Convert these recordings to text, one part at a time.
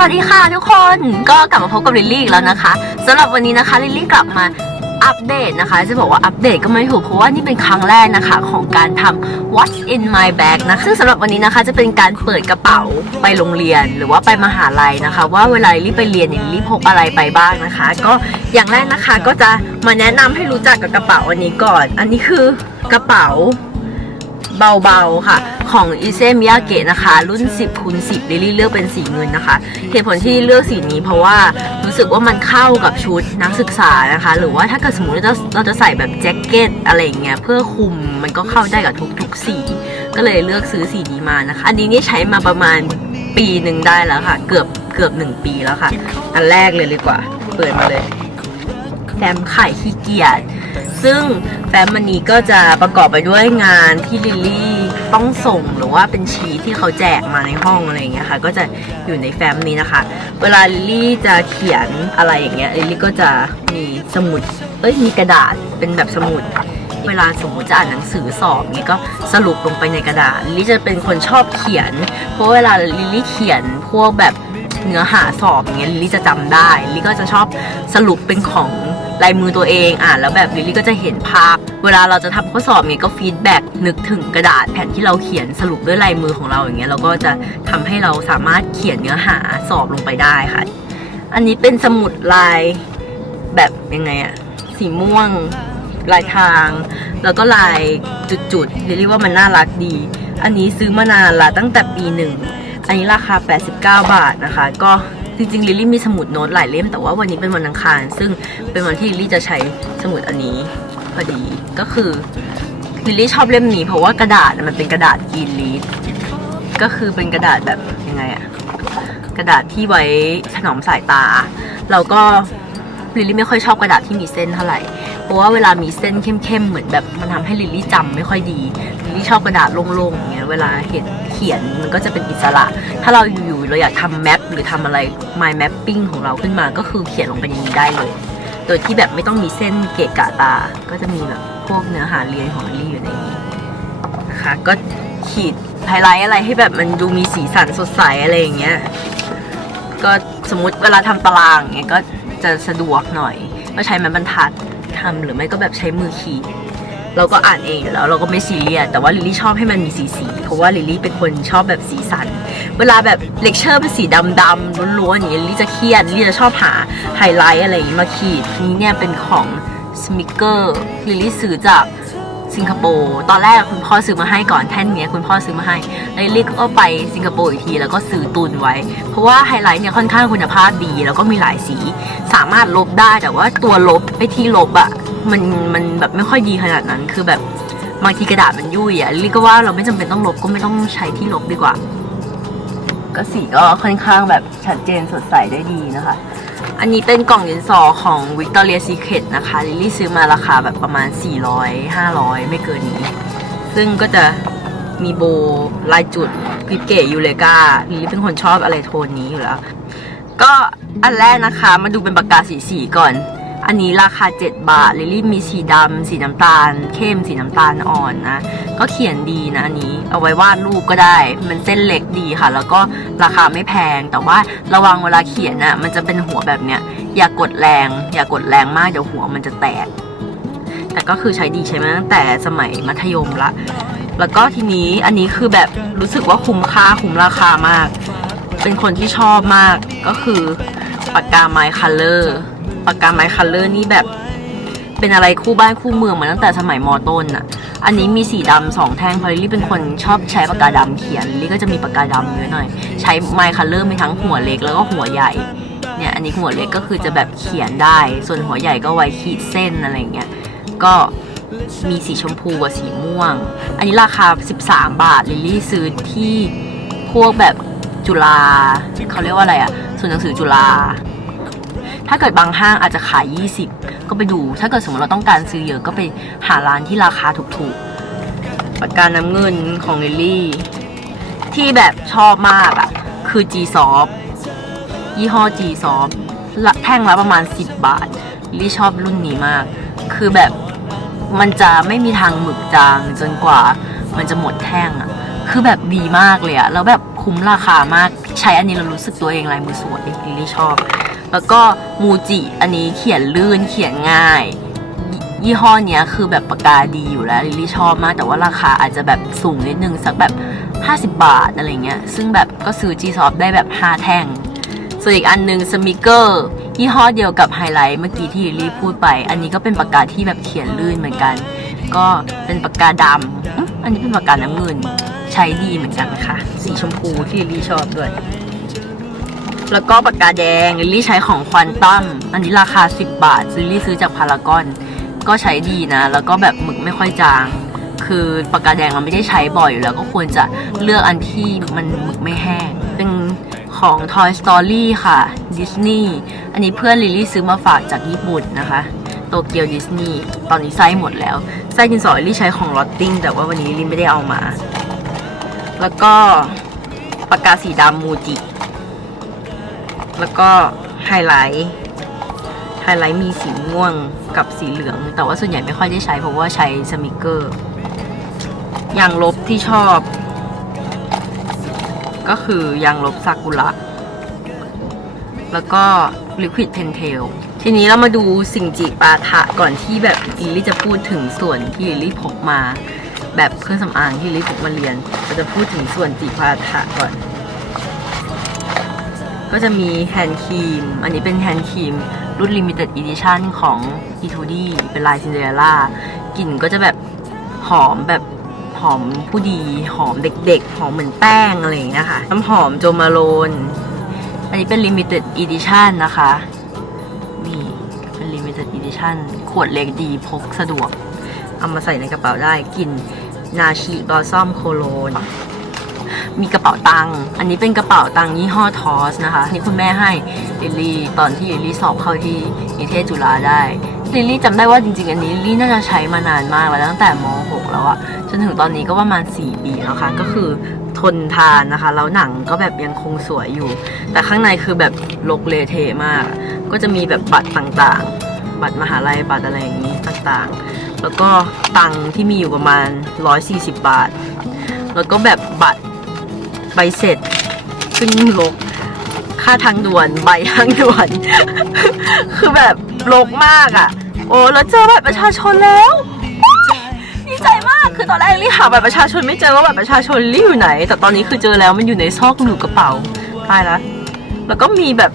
วัสดีค่ะทุกคนก็กลับมาพบกับลิลลี่อีกแล้วนะคะสำหรับวันนี้นะคะลิลลี่กลับมาอัปเดตนะคะ จะบอกว่าอัปเดตก็ไม่ถูกเพราะว่านี่เป็นครั้งแรกนะคะของการทำ What's in my bag นะซึ่งสำหรับวันนี้นะคะจะเป็นการเปิดกระเป๋าไปโรงเรียนหรือว่าไปมหาลัยนะคะ ว่าเวลาลิลลี่ไปเรียนเนี่ยลิลลี่พกอะไรไปบ้างนะคะ ก็อย่างแรกนะคะก็จะมาแนะนำให้รู้จักกับกระเป๋าอันนี้ก่อน อันนี้คือกระเป๋า เบาๆค่ะ ของอิเซมิยาเกะนะคะ รุ่น 10คูณ10ลิลลี่เลือกเป็นสีเงินนะคะ เหตุผลที่เลือกสีนี้เพราะว่ารู้สึกว่ามันเข้ากับชุดนักศึกษานะคะ หรือว่าถ้าเกิดสมมติเราจะเราจะใส่แบบแจ็คเก็ตอะไรอย่างเงี้ยเพื่อคุมมันก็เข้าได้กับทุกๆสี ก็เลยเลือกซื้อสีนี้มานะคะ อันนี้นี่ใช้มาประมาณปีหนึ่งได้แล้วค่ะ เกือบเกือบหนึ่งปีแล้วค่ะ อันแรกเลยเลยกว่า เปิดมาเลย แฟ้มไข่ขี้เกียจซึ่งแฟ้มมันนี้ก็จะประกอบไปด้วยงานที่ลิลลี่ต้องส่งหรือว่าเป็นชีทที่เขาแจกมาในห้องอะไรอย่างเงี้ยค่ะ ก็จะอยู่ในแฟ้มนี้นะคะ เวลาลิลลี่จะเขียนอะไรอย่างเงี้ยลิลลี่ก็จะมีสมุดเอ้ยมีกระดาษเป็นแบบสมุดเวลาสมมติจะอ่านหนังสือสอบเงี้ยก็สรุปลงไปในกระดาษลิลลี่จะเป็นคนชอบเขียน เพราะเวลาลิลลี่เขียนพวกแบบเนื้อหาสอบอย่างเงี้ยลิลลี่จะจำได้ลิลลี่ก็จะชอบสรุปเป็นของ ลายมือตัวเองอ่านแล้วแบบลิลลี่ก็จะเห็นภาพ เวลาเราจะทำข้อสอบเงี้ยก็ฟีดแบ็กนึกถึงกระดาษแผ่นที่เราเขียนสรุปด้วยลายมือของเราอย่างเงี้ยเราก็จะทำให้เราสามารถเขียนเนื้อหาสอบลงไปได้ค่ะ อันนี้เป็นสมุดลายแบบยังไงอะสีม่วงลายทาง แล้วก็ลายจุดๆเรียกว่ามันน่ารักดี อันนี้ซื้อมานานละตั้งแต่ปีหนึ่ง อันนี้ราคา 89 บาทนะคะ ก็ จริงๆลิลลี่มีสมุดโน้ตหลายเล่มแต่ว่าวันนี้เป็นวันอังคาร ซึ่งเป็นวันที่ลิลลี่จะใช้สมุดอันนี้พอดีก็คือลิลลี่ชอบเล่มนี้เพราะว่ากระดาษมันเป็นกระดาษกีนลีดก็คือเป็นกระดาษแบบยังไงอะกระดาษที่ไว้ถนอมสายตา แล้วก็ลิลลี่ไม่ค่อยชอบกระดาษที่มีเส้นเท่าไหร่ เพราะว่าเวลามีเส้นเข้มๆเหมือนแบบมันทำให้ลิลลี่จำไม่ค่อยดีลิลลี่ชอบกระดาษโล่งๆอย่างเงี้ยเวลาเห็นเขียนมันก็จะเป็นอิสระ ถ้าเราอยู่ๆเราอยากทำแมปหรือทำอะไร mind mapping ของเราขึ้นมาก็คือเขียนลงไปในนี้ได้เลย โดยที่แบบไม่ต้องมีเส้นเกะกะตา ก็จะมีแบบพวกเนื้อหาเรียนของลิลลี่อยู่ในนี้นะคะก็ขีดไฮไลท์อะไรให้แบบมันดูมีสีสันสดใสอะไรอย่างเงี้ยก็สมมติเวลาทำตารางเงี้ยก็จะสะดวกหน่อย ก็ใช้ไม้บรรทัด ทำหรือไม่ก็แบบใช้มือขีดเราก็อ่านเองอยู่แล้วเราก็ไม่ซีเรียสแต่ว่าลิลลี่ชอบให้มันมีสีสีเพราะว่าลิลลี่เป็นคนชอบแบบสีสัน เวลาแบบเลคเชอร์เป็นสีดำๆล้วนๆอย่างนี้ลิลลี่จะเครียดลิลลี่จะชอบหาไฮไลท์อะไรอย่างนี้มาขีดนี่เนี่ยเป็นของสมิเกอร์ลิลลี่ซื้อจาก สิงคโปร์ตอนแรกคุณพ่อซื้อมาให้ก่อนแท่นเนี้ยคุณพ่อซื้อมาให้แล้วลิลลี่ก็ไปสิงคโปร์อีกทีแล้วก็ซื้อตุนไว้ เพราะว่าไฮไลท์เนี่ยค่อนข้างคุณภาพดี แล้วก็มีหลายสีสามารถลบได้แต่ว่าตัวลบไอ้ที่ลบอะมันมันแบบไม่ค่อยดีขนาดนั้นคือแบบบางทีกระดาษมันยุ่ยอะลิลก็ว่าเราไม่จำเป็นต้องลบก็ไม่ต้องใช้ที่ลบดีกว่า ก็สีก็ค่อนข้างแบบชัดเจนสดใสได้ดีนะคะ อันนี้เป็นกล่องดินสอของ Victoria Secret นะคะ ลิลลี่ซื้อมาราคาแบบประมาณ 400 500 ไม่เกินนี้ ซึ่งก็จะมีโบลายจุดกริบเก๋ยูเลกาลิลลี่เป็นคนชอบอะไรโทนนี้อยู่แล้ว ก็อันแรกนะคะ มาดูเป็นปากกาสีสีก่อน อันนี้ราคา 7 บาทลิลลี่มีสีดำสีน้ำตาล เข้มสีน้ำตาลอ่อนนะ ก็เขียนดีนะอันนี้ เอาไว้วาดรูปก็ได้ มันเส้นเล็กดีค่ะ แล้วก็ราคาไม่แพง แต่ว่าระวังเวลาเขียนอะ มันจะเป็นหัวแบบเนี้ย อย่ากดแรง อย่ากดแรงมากเดี๋ยวหัวมันจะแตก แต่ก็คือใช้ดีใช้มาตั้งแต่สมัยมัธยมละ แล้วก็ทีนี้อันนี้คือแบบรู้สึกว่าคุ้มค่าคุ้มราคามาก เป็นคนที่ชอบมากก็คือปากกาไมคัลเลอร์ ปากกาไมคัลเลอร์นี่แบบ เป็นอะไรคู่บ้านคู่เมืองมาตั้งแต่สมัยมอต้นอะอันนี้มีสีดำสองแท่งเพราะลิลลี่เป็นคนชอบใช้ปากกาดำเขียนลิลี่ก็จะมีปากกาดำเยอะหน่อย ใช้ไมคัลเลอร์มีทั้งหัวเล็กแล้วก็หัวใหญ่เนี่ยอันนี้หัวเล็กก็คือจะแบบเขียนได้ ส่วนหัวใหญ่ก็ไว้ขีดเส้นอะไรเงี้ยก็มีสีชมพูกับสีม่วง อันนี้ราคา 13 บาทลิลลี่ซื้อที่พวกแบบจุฬาเขาเรียกว่าอะไรอะส่วนหนังสือจุฬา ถ้าเกิดบางห้างอาจจะขาย 20 ก็ไปดู ถ้าเกิดสมมติเราต้องการซื้อเยอะก็ไปหาร้านที่ราคาถูกๆปากกาน้ำเงินของลิลลี่ ที่แบบชอบมากอะคือ G Soft ยี่ห้อ G Soft แท่งละประมาณ 10 บาทลิลลี่ชอบรุ่นนี้มาก คือแบบมันจะไม่มีทางหมึกจางจนกว่ามันจะหมดแท่งอะคือแบบดีมากเลยอะแล้วแบบคุ้มราคามาก ใช้อันนี้เรารู้สึกตัวเองลายมือสวยลิลลี่ชอบ แล้วก็มูจิอันนี้เขียนลื่นเขียนง่าย ยี่ห้อเนี้ยคือแบบปากกาดีอยู่แล้วลิลี่ชอบมาก แต่ว่าราคาอาจจะแบบสูงนิดนึงสักแบบ 50 บาทอะไรเงี้ย ซึ่งแบบก็ซื้อ G s o f ได้แบบ 5 แท่ง ส่วนอีกอันหนึงสมิเกอร์ยี่ห้อเดียวกับไฮไลท์เมื่อกี้ที่ลิลี่พูดไป อันนี้ก็เป็นปากกาที่แบบเขียนลื่นเหมือนกัน ก็เป็นปากกาดำอันนี้เป็นปากกาน้ำเงินใช้ดีเหมือนกันนะคะสีชมพูที่ลิลี่ชอบด้วย แล้วก็ปากกาแดงลิลลี่ใช้ของควอนตัมอันนี้ราคา 10 บาทลิลลี่ซื้อจากพารากอน ก็ใช้ดีนะ แล้วก็แบบหมึกไม่ค่อยจาง คือปากกาแดงเราไม่ได้ใช้บ่อยอยู่แล้วก็ควรจะเลือกอันที่มันหมึกไม่แห้ง เป็นของ Toy Story ค่ะดิสนีย์อันนี้เพื่อนลิลลี่ซื้อมาฝากจากญี่ปุ่นนะคะโตเกียวดิสนีย์ตอนนี้ไส้หมดแล้ว ไส้ดินสอลิลลี่ใช้ของลอตติ้งแต่ว่าวันนี้ลิลลี่ไม่ได้เอามา แล้วก็ปากกาสีดำมูจิ แล้วก็ไฮไลท์ไฮไลท์มีสีม่วงกับสีเหลือง แต่ว่าส่วนใหญ่ไม่ค่อยได้ใช้เพราะว่าใช้สมิเกอร์ยางลบที่ชอบ ก็คือยางลบซากุระ แล้วก็ลิควิดเพนเทลทีนี้เรามาดูสิ่งจีปาถะก่อนที่แบบลิลลี่จะพูดถึงส่วนที่ลิลลี่พกมา แบบเครื่องสำอางที่ลิลลี่พกมาเรียนเราจะพูดถึงส่วนจีปาถะก่อน ก็จะมีแฮนด์ครีม อันนี้เป็นแฮนด์ครีมรุ่น Limited Edition ของ e t u d y เป็นลายซินเดอเรลล่ากลิ่นก็จะแบบหอมแบบหอมผู้ดี หอมเด็กๆ หอมเหมือนแป้งอะไรอย่างเงี้ยค่ะ น้ำหอมโจมาโลน อันนี้เป็น Limited Edition นะคะ นี่เป็น Limited Edition ขวดเล็กดีพกสะดวก เอามาใส่ในกระเป๋าได้กลิ่นนาชิบอซอมโคโลน มีกระเป๋าตังค์อันนี้เป็นกระเป๋าตังค์ยี่ห้อทอสนะคะ นี่คุณแม่ให้ลิลลี่ตอนที่ลิลลี่สอบเข้าที่นิเทศจุฬาได้ลิลลี่จำได้ว่าจริงๆ อันนี้ลิลลี่น่าจะใช้มานานมากแล้วตั้งแต่ม .6 แล้วอะจนถึงตอนนี้ก็ประมาณ 4 ปีแล้วค่ะก็คือทนทานนะคะ แล้วหนังก็แบบยังคงสวยอยู่ แต่ข้างในคือแบบลกเลเทมาก ก็จะมีแบบบัตรต่างๆ บัตรมหาลัยบัตรอะไรอย่างนี้ต่างๆ แล้วก็ตังค์ที่มีอยู่ประมาณ 140 บาท แล้วก็แบบบัตร ใบเสร็จขึ้นลกค่าทางด่วนใบทางด่วน คือแบบลกมากอะ่ะ โอ้แล้วเจอบัตรประชาชนแล้วดีใจมากคือตอนแรกรีหาบัตรประชาชนไม่เจอว่าบัตรประชาชนรีอยู่ไหน แต่ตอนนี้คือเจอแล้วมันอยู่ในซอกหลืบกระเป๋าตายละแล้วก็มีแบบ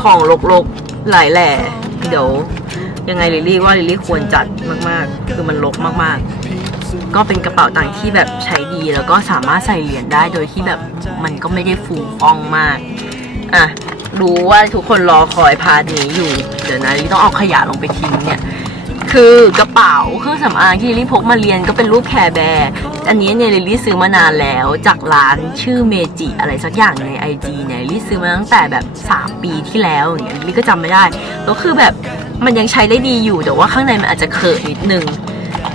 ของลกๆหลายแหล่เดี๋ยวยังไงลิลลี่ว่าลิลลี่ควรจัดมากๆ คือมันลกมากๆ ก็เป็นกระเป๋าตังค์ที่แบบใช้ดีแล้วก็สามารถใส่เหรียญได้โดยที่แบบมันก็ไม่ได้ฟูฟ่องมากอะรู้ว่าทุกคนรอคอยพาร์ทนี้อยู่ เดี๋ยวนะลิต้องเอาขยะลงไปทิ้งเนี่ย คือกระเป๋าเครื่องสำอางที่ลิลี่พกมาเรียนก็เป็นรูปแคร์แบร์อันนี้เนี่ยลิลี่ซื้อมานานแล้วจากร้านชื่อเมจิอะไรสักอย่างใน IG เนี่ยลิลี่ซื้อมาตั้งแต่แบบ 3 ปีที่แล้วอย่างเงี้ยลิลี่ก็จำไม่ได้แล้วคือแบบมันยังใช้ได้ดีอยู่แต่ว่าข้างในมันอาจจะเขอะนิดนึง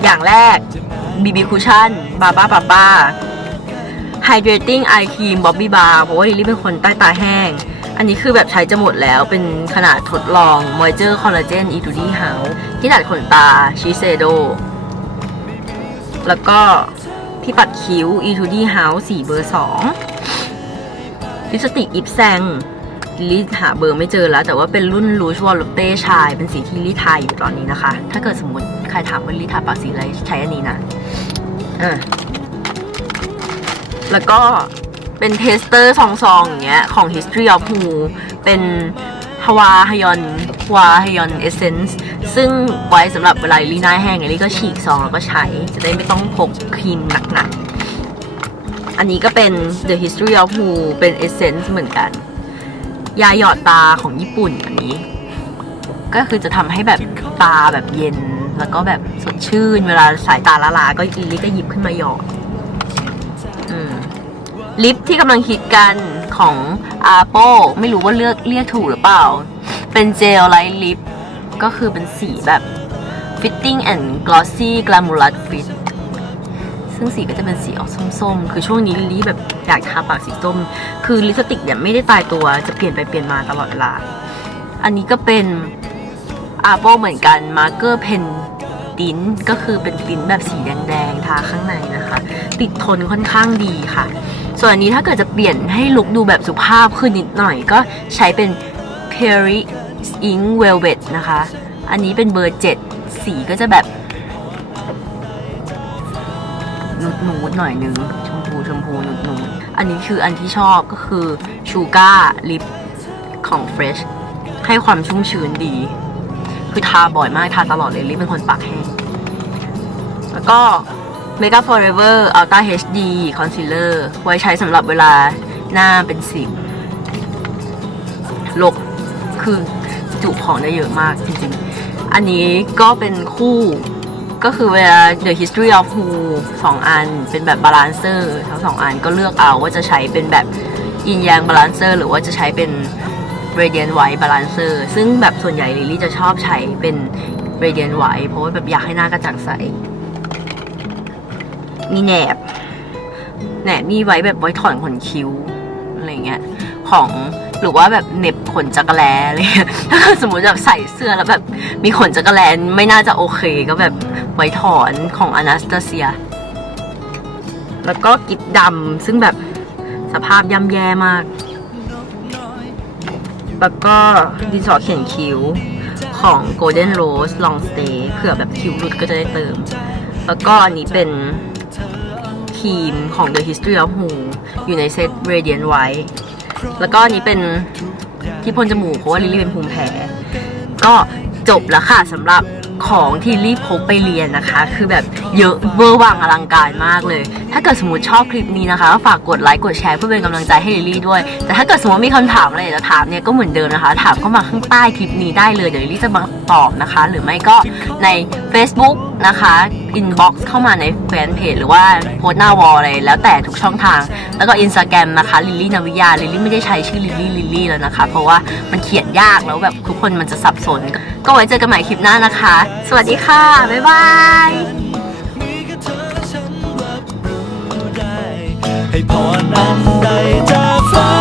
อย่างแรก BB Cushion บาบ้าบาบ้า Hydrating Eye Cream Bobby Bar เพราะว่าลิลลี่เป็นคนใต้ตาแห้ง อันนี้คือแบบใช้จะหมดแล้วเป็นขนาดทดลอง Moisture Collagen e t u d y House ที่ดัดขนตา Shiseido แล้วก็ที่ปัดคิ้ว e t u d y House สีเบอร์2ลิปสติกอิปแซง ลิลลี่หาเบอร์ไม่เจอแล้ว แต่ว่าเป็นรุ่น Rouge Volupté ชาย เป็นสีที่ลิทายอยู่ตอนนี้นะคะ ถ้าเกิดสมมติใครถามว่าลิทาปากสีอะไรใช้อันนี้นะอ่แล้วก็เป็นเทสเตอร์ซองๆอย่างเงี้ยของ History of Who เป็นฮวาฮยอนฮวาฮยอนเอเซนส์ซึ่งไว้สำหรับเวลาลีหน้าแห้งไงลี่ก็ฉีกซองแล้วก็ใช้ จะได้ไม่ต้องพกครีมหนักๆ อันนี้ก็เป็น The History of Who เป็นเอเซนส์เหมือนกัน ยาหยอดตาของญี่ปุ่นอันนี้ ก็คือจะทำให้แบบตาแบบเย็นแล้วก็แบบสดชื่น เวลาสายตาละลา ก็อีลิก็หยิบขึ้นมาหยอดลิปที่กำลังฮิตกันของ Apple ไม่รู้ว่าเลือกเรียกถูกหรือเปล่า เป็นเจลไลท์ลิปก็คือเป็นสีแบบ fitting and glossy glamorous fit ซึ่งสีก็จะเป็นสีออกส้มๆ คือช่วงนี้ลิลลี่แบบอยากทาปากสีส้ม คือลิปสติกเนี่ยไม่ได้ตายตัวจะเปลี่ยนไปเปลี่ยนมาตลอดเวลา อันนี้ก็เป็น Apple เหมือนกัน marker pen ติ้นก็คือเป็นติ้นแบบสีแดงๆทาข้างในนะคะ ติดทนค่อนข้างดีค่ะ ส่วนอันนี้ถ้าเกิดจะเปลี่ยนให้ลุคดูแบบสุภาพขึ้นนิดหน่อยก็ใช้เป็น Perry Ink Velvet นะคะ อันนี้เป็นเบอร์ 7 สีก็จะแบบ นูดหน่อยนึง ชมพูชมพูนูดนูดอันนี้คืออันที่ชอบก็คือชูการ์ลิปของ Fresh ให้ความชุ่มชื้นดี คือทาบ่อยมาก ทาตลอดเลยลิปเป็นคนปากแห้ง แล้วก็ Mega Forever Ultra HD Concealer ไว้ใช้สำหรับเวลาหน้าเป็นสิวลกคือจุของได้เยอะมากจริงๆ อันนี้ก็เป็นคู่ ก็คือเวลา The History of Who สองอัน เป็นแบบบาลานเซอร์ทั้งสองอันก็เลือกเอาว่าจะใช้เป็นแบบอินยางบาลานเซอร์หรือว่าจะใช้เป็น Radiant White Balancer ซึ่งแบบส่วนใหญ่ลิลลี่จะชอบใช้เป็น Radiant White เพราะว่าแบบอยากให้หน้ากระจ่างใส มีแหนบ แหนบมีไว้แบบไว้ถอนขนคิ้วอะไรเงี้ยของ หรือว่าแบบเน็บขนจักรแลอะไรเงี้ยถ้าสมมติแบบใส่เสื้อแล้วแบบมีขนจักรแลไม่น่าจะโอเคก็แบบไว้ถอนของอนาสตาเซีย แล้วก็กิบดำซึ่งแบบสภาพย่ำแย่มาก แล้วก็ดินสอเขียนคิ้วของ Golden Rose Long Stay เผื่อแบบคิ้วหลุดก็จะได้เติม แล้วก็อันนี้เป็นครีมของ The History of Who อยู่ในเซต Radiant White แล้วก็อันนี้เป็นที่พ่นจมูกเพราะว่าลิลลี่เป็นภูมิแพ้ ก็จบแล้วค่ะสำหรับ ของที่รีบพกไปเรียนนะคะ คือแบบเยอะเวอร์วังอลังการมากเลย ถ้าเกิดสมมติชอบคลิปนี้นะคะก็ฝากกดไลค์กดแชร์เพื่อเป็นกำลังใจให้ลิลลี่ด้วย แต่ถ้าเกิดสมมติมีคำถามอะไรอยากจะถามเนี่ยก็เหมือนเดิมนะคะ ถามเข้ามาข้างใต้คลิปนี้ได้เลยเดี๋ยวลิลลี่จะมาตอบนะคะ หรือไม่ก็ใน Facebook นะคะ inbox เข้ามาในแฟนเพจหรือว่าโพสต์หน้าวอลอะไรแล้วแต่ทุกช่องทาง แล้วก็ Instagram นะคะลิลลี่นาวิยาลิลลี่ไม่ได้ใช้ชื่อลิลลี่ลิลลี่แล้วนะคะ เพราะว่ามันเขียนยากแล้วแบบทุกคนมันจะสับสน ก็ไว้เจอกันใหม่คลิปหน้านะคะสวัสดีค่ะ บ๊ายบายให้พรอันใดจะฟ้า